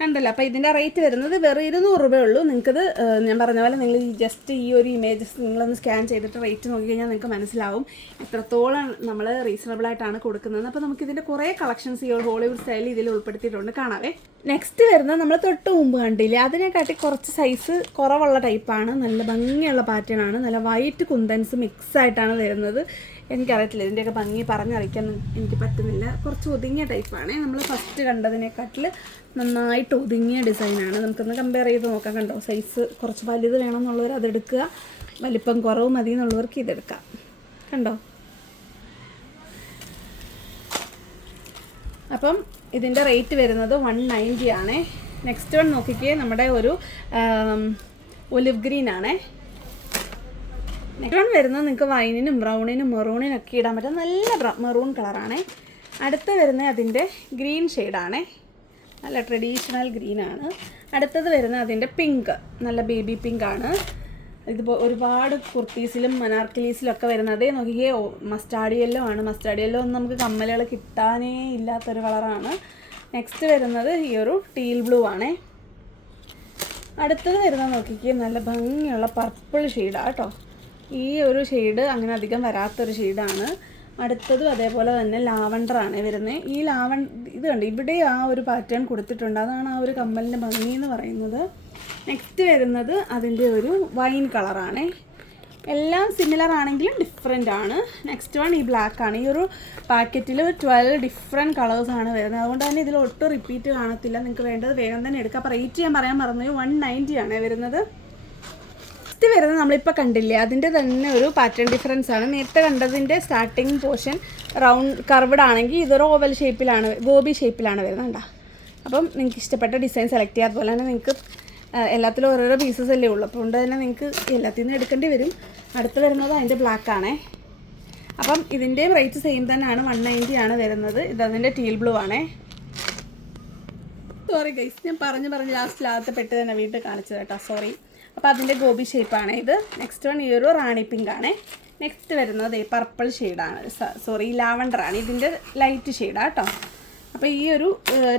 കണ്ടല്ലോ. അപ്പോൾ ഇതിന്റെ റേറ്റ് വരുന്നത് വെറും ഇരുന്നൂറ് രൂപയേ ഉള്ളൂ. നിങ്ങൾക്കത് ഞാൻ പറഞ്ഞ പോലെ നിങ്ങൾ ജസ്റ്റ് ഈ ഒരു ഇമേജസ് നിങ്ങളൊന്ന് സ്കാൻ ചെയ്തിട്ട് റേറ്റ് നോക്കി കഴിഞ്ഞാൽ നിങ്ങൾക്ക് മനസ്സിലാവും. എത്രത്തോളം നമ്മൾ റീസണബിൾ ആയിട്ടാണ് കൊടുക്കുന്നത്. അപ്പോൾ നമുക്ക് ഇതിന്റെ കുറേ കളക്ഷൻസ് ഈ ഹോളിവുഡ് സ്റ്റൈലിൽ ഇതിൽ ഉൾപ്പെടുത്തിയിട്ടുണ്ട്. കാണാവേ. നെക്സ്റ്റ് വരുന്നത് നമ്മൾ തൊട്ട് മുമ്പ് കണ്ടില്ലേ? അതിനെക്കാട്ടി കുറച്ച് സൈസ് കുറവുള്ള ടൈപ്പാണ് നല്ല ഭംഗിയുള്ള പാറ്റേൺ ആണ്. നല്ല വൈറ്റ് കുന്തൻസ് മിക്സ് ആയിട്ടാണ് വരുന്നത്. എനിക്കറിയത്തില്ല ഇതിന്റെയൊക്കെ ഭംഗി പറഞ്ഞറിയിക്കാൻ എനിക്ക് പറ്റുന്നില്ല. കുറച്ച് ഒതുങ്ങിയ ടൈപ്പാണ് നമ്മൾ ഫസ്റ്റ് കണ്ടതിനെക്കാട്ടിൽ നന്നായിട്ട് ഒതുങ്ങിയ ഡിസൈനാണ് നമുക്കൊന്ന് കമ്പയർ ചെയ്ത് നോക്കാം കണ്ടോ? സൈസ് കുറച്ച് വലുത് വേണം എന്നുള്ളവർ അതെടുക്കുക വലിപ്പം കുറവ് മതി എന്നുള്ളവർക്ക് ഇതെടുക്കാം കണ്ടോ? അപ്പം ഇതിന്റെ റേറ്റ് വരുന്നത് വൺ നയന്റി ആണേ. നെക്സ്റ്റ് വൺ നോക്കിക്കേ. നമ്മുടെ ഒരു ഒലിവ് ഗ്രീൻ ആണേ. നെക്സ്റ്റ് വൺ വരുന്നത് നിങ്ങൾക്ക് വൈനിനും ബ്രൗണിനും മെറൂണിനും ഒക്കെ ഇടാൻ പറ്റും നല്ല മെറൂൺ കളറാണേ അടുത്ത് വരുന്നത് അതിന്റെ ഗ്രീൻ ഷെയ്ഡാണേ നല്ല ട്രഡീഷണൽ ആണ്. അടുത്തത് വരുന്നത് അതിന്റെ പിങ്ക് നല്ല ബേബി പിങ്ക് ആണ്. ഇതിപ്പോൾ ഒരുപാട് കുർത്തീസിലും മനാർക്കിലീസിലും ഒക്കെ വരുന്നത്. അതേ നോക്കിയേ മസ്റ്റാർഡ് യെല്ലോ ആണ്. മസ്റ്റാർഡ് യെല്ലോ ഒന്നും നമുക്ക് കമ്മലുകൾ കിട്ടാനേ ഇല്ലാത്തൊരു കളറാണ്. നെക്സ്റ്റ് വരുന്നത് ഈ ഒരു ടീൽ ബ്ലൂ ആണേ. അടുത്തത് വരുന്നത് നോക്കിക്കേ നല്ല ഭംഗിയുള്ള പർപ്പിൾ ഷെയ്ഡാണ് കേട്ടോ ഈ ഒരു ഷെയ്ഡ് അങ്ങനെ അധികം വരാത്തൊരു ഷെയ്ഡാണ് അടുത്തതും അതേപോലെ തന്നെ ലാവണ്ടർ ആണ് വരുന്നത് ഈ ലാവൺ ഇത് കണ്ട്? ഇവിടെ ആ ഒരു പാറ്റേൺ കൊടുത്തിട്ടുണ്ട്. അതാണ് ആ ഒരു കമ്മലിന്റെ ഭംഗി എന്ന് പറയുന്നത്. നെക്സ്റ്റ് വരുന്നത് അതിന്റെ ഒരു വൈൻ കളറാണ് എല്ലാം സിമിലർ ആണെങ്കിലും ഡിഫറെന്റ് ആണ്. നെക്സ്റ്റ് വൺ ഈ ബ്ലാക്ക് ആണ്. ഈ ഒരു പാക്കറ്റിൽ ട്വൽവ് ഡിഫറെന്റ് കളേഴ്സ് ആണ് വരുന്നത്. അതുകൊണ്ട് തന്നെ ഇതിൽ ഒട്ടും റിപ്പീറ്റ് കാണത്തില്ല. നിങ്ങൾക്ക് വേണ്ടത് വേഗം തന്നെ എടുക്കാം. അപ്പോൾ റേറ്റ് ഞാൻ പറയാൻ മറന്നു വൺ നയന്റി ആണ് വരുന്നത്. നെക്സ്റ്റ് വരുന്നത് നമ്മളിപ്പോൾ കണ്ടില്ലേ? അതിന്റെ തന്നെ ഒരു പാറ്റേൺ ഡിഫറൻസ് ആണ്. നേരത്തെ കണ്ടതിന്റെ സ്റ്റാർട്ടിങ് പോർഷൻ റൗണ്ട് കർവ്ഡ് ആണെങ്കിൽ ഇതൊരു ഓവൽ ഷേപ്പിലാണ് ഗോബി ഷേപ്പിലാണ് വരുന്നത് അപ്പം നിങ്ങൾക്ക് ഇഷ്ടപ്പെട്ട ഡിസൈൻ സെലക്ട് ചെയ്യുക അതുപോലെ തന്നെ നിങ്ങൾക്ക് എല്ലാത്തിലും ഓരോരോ പീസസ് അല്ലേ ഉള്ളൂ. അപ്പോൾ കൊണ്ട് തന്നെ നിങ്ങൾക്ക് എല്ലാത്തിൽ നിന്ന് എടുക്കേണ്ടി വരും. അടുത്ത് വരുന്നത് അതിന്റെ ബ്ലാക്ക് ആണേ. അപ്പം ഇതിന്റെയും റേറ്റ് സെയിം തന്നെയാണ്. വൺ നയന്റി ആണ് വരുന്നത്. ഇത് അതിന്റെ ടീൽ ബ്ലൂ ആണേ. സോറി ഗൈസ് ഞാൻ പറഞ്ഞു പറഞ്ഞ് ലാസ്റ്റ് ലാഭത്തെ പെട്ട് തന്നെ വീട്ടിൽ കാണിച്ചത് കേട്ടോ. സോറി അപ്പോൾ അതിന്റെ ഗോപി ഷേപ്പാണ് ഇത്. നെക്സ്റ്റ് വൺ ഈ ഒരു റാണി പിങ്ക് ആണ്. നെക്സ്റ്റ് വരുന്നത് പർപ്പിൾ ഷെയ്ഡാണ് സോറി ലാവണ്ടർ ആണ്. ഇതിന്റെ ലൈറ്റ് ഷെയ്ഡാണ് കേട്ടോ അപ്പോൾ ഈ ഒരു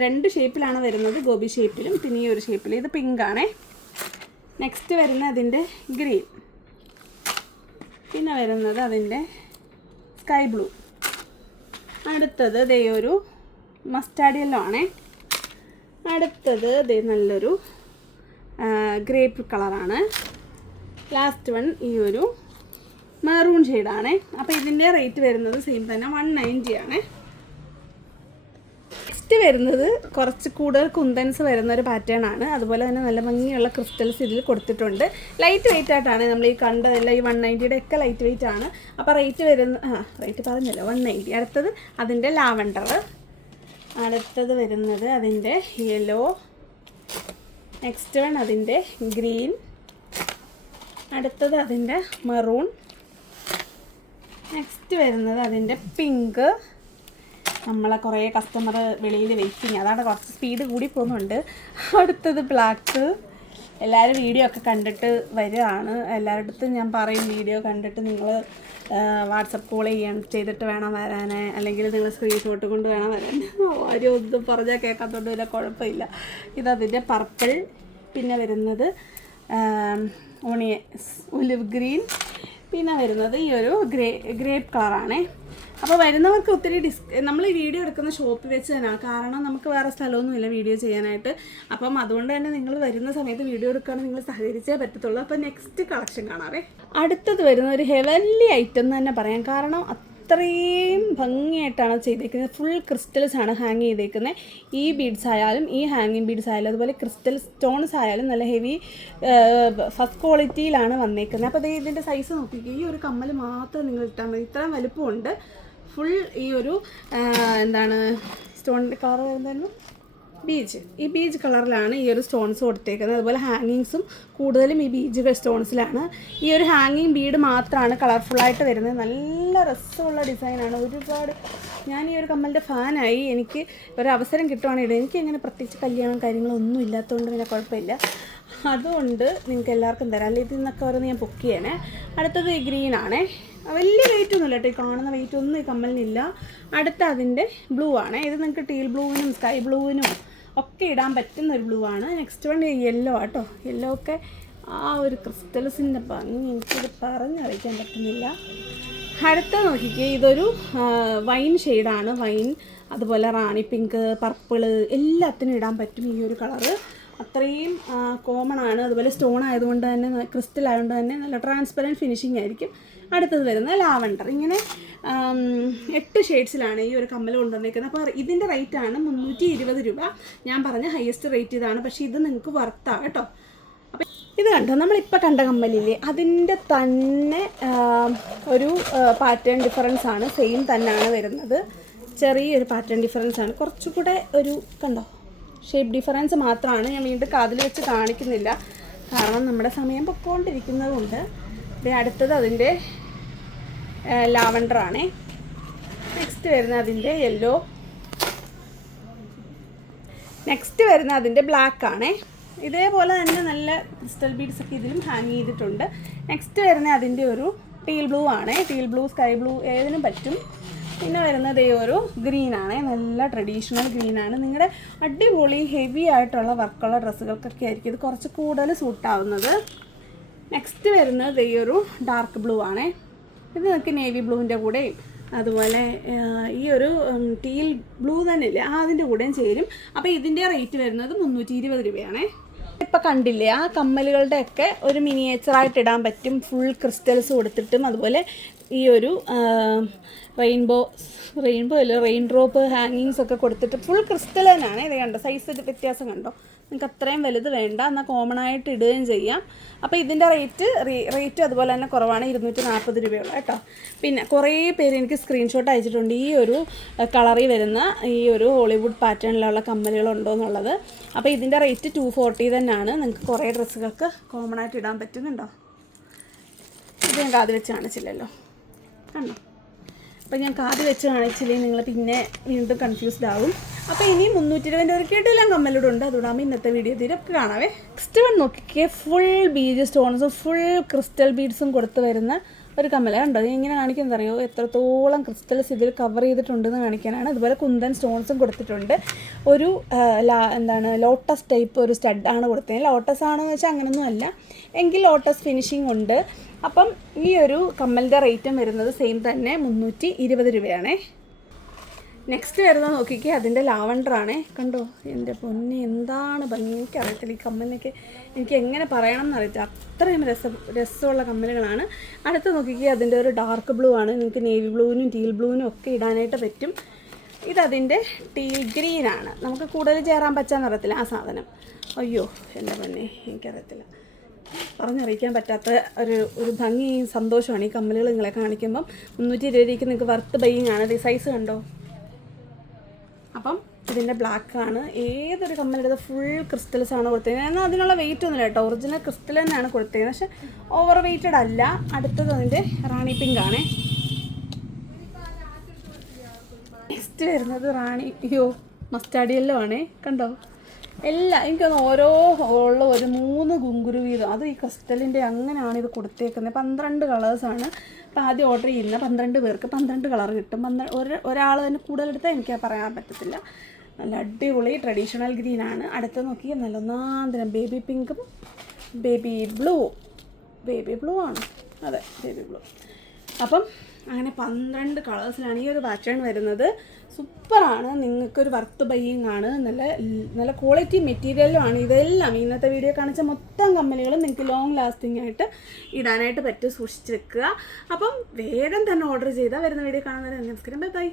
രണ്ട് ഷേപ്പിലാണ് വരുന്നത് ഗോപി ഷേപ്പിലും പിന്നെ ഈ ഒരു ഷേപ്പിൽ ഇത് പിങ്ക് ആണേ. നെക്സ്റ്റ് വരുന്ന അതിന്റെ ഗ്രീൻ പിന്നെ വരുന്നത് അതിന്റെ സ്കൈ ബ്ലൂ അടുത്തത് ദേ ഒരു മസ്റ്റാർഡ് യെല്ലോ ആണേ. അടുത്തത് ദേ നല്ലൊരു ഗ്രേപ്പ് കളറാണ്. ലാസ്റ്റ് വൺ ഈ ഒരു മെറൂൺ ഷെയ്ഡാണ് അപ്പോൾ ഇതിന്റെ റേറ്റ് വരുന്നത് സെയിം തന്നെ വൺ നയന്റി ആണ്. നെക്സ്റ്റ് വരുന്നത് കുറച്ച് കൂടുതൽ കുന്തൻസ് വരുന്ന ഒരു പാറ്റേൺ ആണ്. അതുപോലെ തന്നെ നല്ല ഭംഗിയുള്ള ക്രിസ്റ്റൽസ് ഇതിൽ കൊടുത്തിട്ടുണ്ട്. ലൈറ്റ് വെയിറ്റ് ആയിട്ടാണ് നമ്മൾ ഈ കണ്ടതെല്ലാം ഈ വൺ നയന്റിയുടെ ഒക്കെ ലൈറ്റ് വെയിറ്റ് ആണ്. അപ്പോൾ റേറ്റ് വരുന്ന ആ റേറ്റ് പറഞ്ഞല്ലോ വൺ നയന്റി അടുത്തത് അതിന്റെ ലാവണ്ടർ അടുത്തത് വരുന്നത് അതിന്റെ യെല്ലോ നെക്സ്റ്റ് വൺ അതിന്റെ ഗ്രീൻ അടുത്തത് അതിന്റെ മറൂൺ നെക്സ്റ്റ് വരുന്നത് അതിന്റെ പിങ്ക് നമ്മളെ കുറേ കസ്റ്റമർ വെളിയിൽ വെയിറ്റിങ് അതാണ് കുറച്ച് സ്പീഡ് കൂടി പോകുന്നുണ്ട്. അടുത്തത് ബ്ലാക്ക് എല്ലാവരും വീഡിയോ ഒക്കെ കണ്ടിട്ട് വരികയാണ്. എല്ലാവരുടെ ഞാൻ പറയും വീഡിയോ കണ്ടിട്ട് നിങ്ങൾ വാട്സപ്പ് കോൾ ചെയ്യണം. ചെയ്തിട്ട് വേണം വരാൻ അല്ലെങ്കിൽ നിങ്ങൾ സ്ക്രീൻഷോട്ട് കൊണ്ട് വേണം വരാൻ [laughs] ആരും ഒന്നും പറഞ്ഞാൽ കേൾക്കാത്തതുകൊണ്ട് വല്ല കുഴപ്പമില്ല. ഇതതിന്റെ പർപ്പിൾ പിന്നെ വരുന്നത് ഓണിയ ഒലിവ് ഗ്രീൻ പിന്നെ വരുന്നത് ഈ ഒരു ഗ്രേ ഗ്രേപ്പ് കളറാണേ അപ്പോൾ വരുന്നവർക്ക് ഒത്തിരി ഡിസ് നമ്മൾ ഈ വീഡിയോ എടുക്കുന്ന ഷോപ്പ് വെച്ച് തന്നെയാണ് കാരണം നമുക്ക് വേറെ സ്ഥലമൊന്നുമില്ല വീഡിയോ ചെയ്യാനായിട്ട്. അപ്പം അതുകൊണ്ട് തന്നെ നിങ്ങൾ വരുന്ന സമയത്ത് വീഡിയോ എടുക്കാൻ നിങ്ങൾ സഹകരിച്ചേ പറ്റത്തുള്ളൂ. അപ്പോൾ നെക്സ്റ്റ് കളക്ഷൻ കാണാറേ അടുത്തത് വരുന്ന ഒരു ഹെവൻലി ഐറ്റം എന്ന് തന്നെ പറയാം. കാരണം അത്രയും ഭംഗിയായിട്ടാണ് ചെയ്തേക്കുന്നത്. ഫുൾ ക്രിസ്റ്റൽസ് ആണ് ഹാങ് ചെയ്തേക്കുന്നത്. ഈ ബീഡ്സ് ആയാലും ഈ ഹാങ്ങിങ് ബീഡ്സ് ആയാലും അതുപോലെ ക്രിസ്റ്റൽ സ്റ്റോൺസ് ആയാലും നല്ല ഹെവി ഫസ്റ്റ് ക്വാളിറ്റിയിലാണ് വന്നേക്കുന്നത്. അപ്പോൾ ഇതിന്റെ സൈസ് നോക്കിക്കുക ഈ ഒരു കമ്മൽ മാത്രം നിങ്ങൾ ഇട്ടാൽ മതി. ഇത്രയും വലുപ്പമുണ്ട്. ഫുൾ ഈ ഒരു എന്താണ് സ്റ്റോണിന്റെ കളർ എന്തായിരുന്നു ബീച്ച് ഈ ബീച്ച് കളറിലാണ് ഈ ഒരു സ്റ്റോൺസ് കൊടുത്തേക്കുന്നത്. അതുപോലെ ഹാങ്ങിങ്സും കൂടുതലും ഈ ബീച്ച് സ്റ്റോൺസിലാണ് ഈ ഒരു ഹാങ്ങിങ് ബീഡ് മാത്രമാണ് കളർഫുള്ളായിട്ട് വരുന്നത്. നല്ല രസമുള്ള ഡിസൈനാണ് ഒരുപാട് ഞാൻ ഈ ഒരു കമ്മലിന്റെ ഫാനായി എനിക്ക് ഒരു അവസരം കിട്ടുവാണെങ്കിൽ എനിക്ക് ഇങ്ങനെ പ്രത്യേകിച്ച് കല്യാണം കാര്യങ്ങളൊന്നും ഇല്ലാത്തതുകൊണ്ട് പിന്നെ കുഴപ്പമില്ല. അതുകൊണ്ട് നിങ്ങൾക്ക് എല്ലാവർക്കും തരാം. അല്ലെങ്കിൽ ഇതിൽ നിന്നൊക്കെ ഓരോന്ന് ഞാൻ ബുക്ക് ചെയ്യണേ. അടുത്തത് ആണേ. വലിയ വെയിറ്റ് ഒന്നും ഇല്ല കേട്ടോ. ഈ കാണുന്ന വെയിറ്റ് ഒന്നും ഈ കമ്മലിനില്ല. അടുത്ത അതിന്റെ ബ്ലൂ ആണ്. ഇത് നിങ്ങൾക്ക് ടീൽ ബ്ലൂവിനും സ്കൈ ബ്ലൂവിനും ഒക്കെ ഇടാൻ പറ്റുന്ന ഒരു ബ്ലൂ ആണ്. നെക്സ്റ്റ് വൺ യെല്ലോ ആട്ടോ യെല്ലോ ഒക്കെ ആ ഒരു ക്രിസ്റ്റൽസിന്റെ ഭംഗി എനിക്കിത് പറഞ്ഞറിയിക്കാൻ പറ്റുന്നില്ല. അടുത്ത നോക്കിക്കേ ഇതൊരു വൈൻ ഷെയ്ഡാണ് വൈൻ അതുപോലെ റാണി പിങ്ക് പർപ്പിൾ എല്ലാത്തിനും ഇടാൻ പറ്റും ഈ ഒരു കളറ് അത്രയും കോമൺ ആണ്. അതുപോലെ സ്റ്റോൺ ആയതുകൊണ്ട് തന്നെ ക്രിസ്റ്റൽ ആയതുകൊണ്ട് തന്നെ നല്ല ട്രാൻസ്പെറന്റ് ഫിനിഷിംഗ് ആയിരിക്കും. അടുത്തത് വരുന്നത് ലാവണ്ടർ. ഇങ്ങനെ എട്ട് ഷെയ്ഡ്സിലാണ് ഈ ഒരു കമ്മൽ കൊണ്ടുവന്നേക്കുന്നത്. അപ്പോൾ ഇതിന്റെ റേറ്റ് ആണ് മുന്നൂറ്റി ഇരുപത് രൂപ. ഞാൻ പറഞ്ഞ ഹയസ്റ്റ് റേറ്റ് ഇതാണ്. പക്ഷേ ഇത് നിങ്ങൾക്ക് വർത്താണ് കേട്ടോ. അപ്പം ഇത് കണ്ടോ? നമ്മളിപ്പോൾ കണ്ട കമ്മലില്ലേ? അതിന്റെ തന്നെ ഒരു പാറ്റേൺ ഡിഫറൻസ് ആണ്. സെയിം തന്നെയാണ് വരുന്നത്. ചെറിയൊരു പാറ്റേൺ ഡിഫറൻസ് ആണ്. കുറച്ചുകൂടെ ഒരു കണ്ടോ? ഷേപ്പ് ഡിഫറൻസ് മാത്രമാണ്. ഞാൻ വീണ്ടും കാതിൽ വെച്ച് കാണിക്കുന്നില്ല. കാരണം നമ്മുടെ സമയം പൊക്കോണ്ടിരിക്കുന്നതുകൊണ്ട്. അടുത്തത് അതിന്റെ ലാവണ്ടർ ആണേ നെക്സ്റ്റ് വരുന്ന അതിന്റെ യെല്ലോ നെക്സ്റ്റ് വരുന്ന അതിന്റെ ബ്ലാക്ക് ആണേ. ഇതേപോലെ തന്നെ നല്ല ക്രിസ്റ്റൽ ബീഡ്സ് ഒക്കെ ഇതിലും ഹാങ് ചെയ്തിട്ടുണ്ട്. നെക്സ്റ്റ് വരുന്ന അതിന്റെ ഒരു ടീൽ ബ്ലൂ ആണ്. ടീൽ ബ്ലൂ സ്കൈ ബ്ലൂ ഏതിനും പറ്റും. പിന്നെ വരുന്നത് ഈ ഒരു ആണ്. നല്ല ട്രഡീഷണൽ ഗ്രീൻ ആണ്. നിങ്ങളുടെ അടിപൊളി ഹെവി ആയിട്ടുള്ള വർക്കുള്ള ഡ്രസ്സുകൾക്കൊക്കെ ആയിരിക്കും ഇത് കുറച്ച് കൂടുതൽ സൂട്ടാവുന്നത് നെക്സ്റ്റ് വരുന്നത് ഈ ഒരു ഡാർക്ക് ബ്ലൂ ആണ്. ഇത് നിങ്ങൾക്ക് നേവി ബ്ലൂവിന്റെ കൂടെയും അതുപോലെ ഈ ഒരു ടീൽ ബ്ലൂ തന്നെ ഇല്ലേ ആ അതിന്റെ കൂടെയും ചേരും. അപ്പോൾ ഇതിന്റെ റേറ്റ് വരുന്നത് മുന്നൂറ്റി ഇരുപത് രൂപയാണേ. ഇപ്പം കണ്ടില്ലേ ആ കമ്മലുകളുടെ ഒക്കെ ഒരു മിനിയേച്ചറായിട്ട് ഇടാൻ പറ്റും. ഫുൾ ക്രിസ്റ്റൽസ് കൊടുത്തിട്ടും അതുപോലെ ഈ ഒരു റെയിൻബോ റെയിൻബോ അല്ല റെയിൻ ഡ്രോപ്പ് ഹാങ്ങിങ്സ് ഒക്കെ കൊടുത്തിട്ട് ഫുൾ ക്രിസ്റ്റൽ തന്നെയാണ്. ഇത് കണ്ടോ സൈസ് വ്യത്യാസം കണ്ടോ? നിങ്ങൾക്ക് അത്രയും വലുത് വേണ്ട എന്നാൽ കോമൺ ആയിട്ട് ഇടുകയും ചെയ്യാം. അപ്പോൾ ഇതിന്റെ റേറ്റ് റേറ്റ് അതുപോലെ തന്നെ കുറവാണ് ഇരുന്നൂറ്റി നാൽപ്പത് രൂപയുള്ളൂ കേട്ടോ. പിന്നെ കുറേ പേര് എനിക്ക് സ്ക്രീൻഷോട്ട് അയച്ചിട്ടുണ്ട് ഈ ഒരു കളറിൽ വരുന്ന ഈ ഒരു ഹോളിവുഡ് പാറ്റേണിലുള്ള കമ്മലുകളുണ്ടോ എന്നുള്ളത്. അപ്പോൾ ഇതിന്റെ റേറ്റ് ടു ഫോർട്ടി തന്നെയാണ്. നിങ്ങൾക്ക് കുറേ ഡ്രസ്സുകൾക്ക് കോമൺ ആയിട്ട് ഇടാൻ പറ്റുന്നുണ്ടോ? ഇത് ഞാൻ കാതിൽ വെച്ച് കാണിച്ചില്ലല്ലോ. കണ്ടോ? അപ്പം ഞാൻ കാത് വെച്ച് കാണിച്ചില്ലെങ്കിൽ നിങ്ങൾ പിന്നെ വീണ്ടും കൺഫ്യൂസ്ഡ് ആവും. അപ്പോൾ ഇനി മുന്നൂറ്റി ഇരുപതിന്റെ ഒരു കേട്ടെല്ലാം കമ്മലൂടെ ഉണ്ട് അതുകൊണ്ടാകുമ്പോൾ ഇന്നത്തെ വീഡിയോ ഇതിലൊക്കെ കാണാവേ. നെക്സ്റ്റ് വൺ നോക്കിക്കേ. ഫുൾ ബീജ് സ്റ്റോൺസും ഫുൾ ക്രിസ്റ്റൽ ബീഡ്സും കൊടുത്ത് വരുന്ന ഒരു കമ്മല കണ്ടോ? ഇങ്ങനെ കാണിക്കുന്നത് അറിയോ? എത്രത്തോളം ക്രിസ്റ്റൽസ് ഇതിൽ കവർ ചെയ്തിട്ടുണ്ടെന്ന് കാണിക്കാനാണ്. അതുപോലെ കുന്തൻ സ്റ്റോൺസും കൊടുത്തിട്ടുണ്ട്. ഒരു ലാ എന്താണ് ലോട്ടസ് ടൈപ്പ് ഒരു സ്റ്റഡ് ആണ് കൊടുത്തത്. ലോട്ടസ് ആണെന്ന് വെച്ചാൽ അങ്ങനെയൊന്നും അല്ല. എങ്കിൽ ലോട്ടസ് ഫിനിഷിംഗ് ഉണ്ട്. അപ്പം ഈ ഒരു കമ്മലിന്റെ റേറ്റും വരുന്നത് സെയിം തന്നെ മുന്നൂറ്റി ഇരുപത് രൂപയാണേ. നെക്സ്റ്റ് വരുന്നത് നോക്കിക്കേ അതിന്റെ ലാവണ്ടറാണേ കണ്ടോ? എന്റെ പൊന്നെ എന്താണ് ഭംഗി? എനിക്കറിയത്തില്ല ഈ കമ്മലിനൊക്കെ എനിക്ക് എങ്ങനെ പറയണം എന്നറിയത്തില്ല. അത്രയും രസം രസമുള്ള കമ്മലുകളാണ്. അടുത്ത് നോക്കിക്കേ അതിന്റെ ഒരു ഡാർക്ക് ബ്ലൂ ആണ്. നിങ്ങൾക്ക് നേവി ബ്ലൂവിനും ടീൽ ബ്ലൂവിനും ഒക്കെ ഇടാനായിട്ട് പറ്റും. ഇതതിന്റെ ടീൽ ഗ്രീനാണ് നമുക്ക് കൂടുതൽ ചേരാൻ പറ്റാന്നറിയത്തില്ല ആ സാധനം. അയ്യോ എന്റെ പൊന്നെ എനിക്കറിയത്തില്ല. പറഞ്ഞറിയിക്കാൻ പറ്റാത്ത ഒരു ഒരു ഭംഗിയും സന്തോഷമാണ് ഈ കമ്മലുകൾ നിങ്ങളെ കാണിക്കുമ്പം. മുന്നൂറ്റി ഇരുപത് രൂപയ്ക്ക് നിങ്ങൾക്ക് വർത്ത് ബൈങ് ആണ്. സൈസ് കണ്ടോ? അപ്പം ഇതിന്റെ ആണ്. ഏതൊരു കമ്മലെടുത്ത് ഫുൾ ക്രിസ്റ്റൽസ് ആണ് കൊടുത്തത് എന്നാൽ അതിനുള്ള വെയിറ്റ് ഒന്നുമില്ല കേട്ടോ. ഒറിജിനൽ ക്രിസ്റ്റൽ തന്നെയാണ് കൊടുത്തത് പക്ഷെ ഓവർ വെയ്റ്റഡ് അല്ല. അടുത്തത് അതിന്റെ റാണി പിങ്ക് ആണേ. നെക്സ്റ്റ് വരുന്നത് റാണി അയ്യോ മസ്റ്റാർഡ് യെല്ലോ ആണേ. കണ്ടോ? എല്ലാം എനിക്കൊന്ന് ഓരോ ഉള്ള ഒരു മൂന്ന് കുങ്കുരു വീതം. അത് ഈ ക്രിസ്റ്റലിന്റെ അങ്ങനെയാണ് ഇത് കൊടുത്തേക്കുന്നത്. പന്ത്രണ്ട് കളേഴ്സാണ് അപ്പോൾ ആദ്യം ഓർഡർ ചെയ്യുന്ന പന്ത്രണ്ട് പേർക്ക് പന്ത്രണ്ട് കളർ കിട്ടും. പന്ത്രണ്ട് ഒരു ഒരാൾ തന്നെ കൂടുതലെടുത്താൽ എനിക്ക് പറയാൻ പറ്റത്തില്ല. നല്ല അടിപൊളി ട്രഡീഷണൽ ഗ്രീനാണ് അടുത്ത് നോക്കി നല്ല ഒന്നാന്തരം ബേബി പിങ്കും ബേബി ബ്ലൂ ബേബി ബ്ലൂ ആണ്. അതെ ബേബി ബ്ലൂ അപ്പം അങ്ങനെ പന്ത്രണ്ട് കളേഴ്സിലാണ് ഈ ഒരു പാറ്റേൺ വരുന്നത്. സൂപ്പറാണ്. നിങ്ങൾക്കൊരു വർത്ത് ബയ്യിങ് ആണ്. നല്ല നല്ല ക്വാളിറ്റി മെറ്റീരിയലും ആണ്. ഇതെല്ലാം ഇന്നത്തെ വീഡിയോ കാണിച്ച മൊത്തം കമ്പനികളും നിങ്ങൾക്ക് ലോങ് ലാസ്റ്റിംഗ് ആയിട്ട് ഇടാനായിട്ട് പറ്റും സൂക്ഷിച്ച് വെക്കുക. അപ്പം വേഗം തന്നെ ഓർഡർ ചെയ്താൽ വരുന്ന വീഡിയോ കാണുന്നവരെ നമസ്കാരം. Bye bye